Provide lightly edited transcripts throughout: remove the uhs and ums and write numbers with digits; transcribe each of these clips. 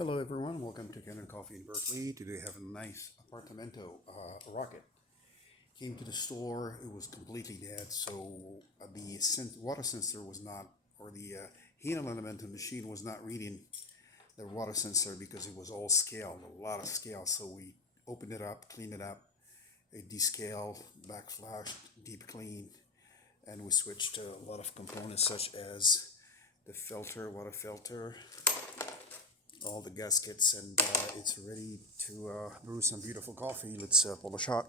Hello everyone, welcome to Kanen Coffee in Berkeley. Today I have a nice apartamento, rocket. Came to the store, it was completely dead, so the water sensor was not, or the heating element of the machine was not reading the water sensor because it was all scaled, a lot of scale. So we opened it up, cleaned it up, a descaled, backflashed, deep clean, and we switched to a lot of components such as the filter, water filter, all the gaskets, and it's ready to brew some beautiful coffee. Let's pull a shot.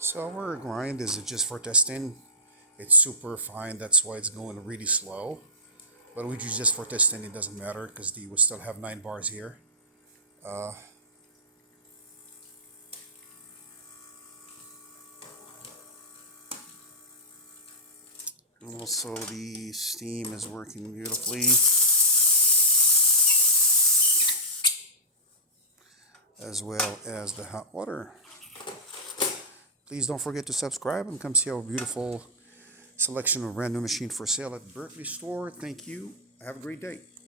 So our grind is just for testing. It's super fine, that's why it's going really slow. But we use just for testing, it doesn't matter because we still have 9 bars here. And also the steam is working beautifully, as well as the hot water. Please don't forget to subscribe and come see our beautiful selection of brand new machine for sale at Berkeley store. Thank you. Have a great day.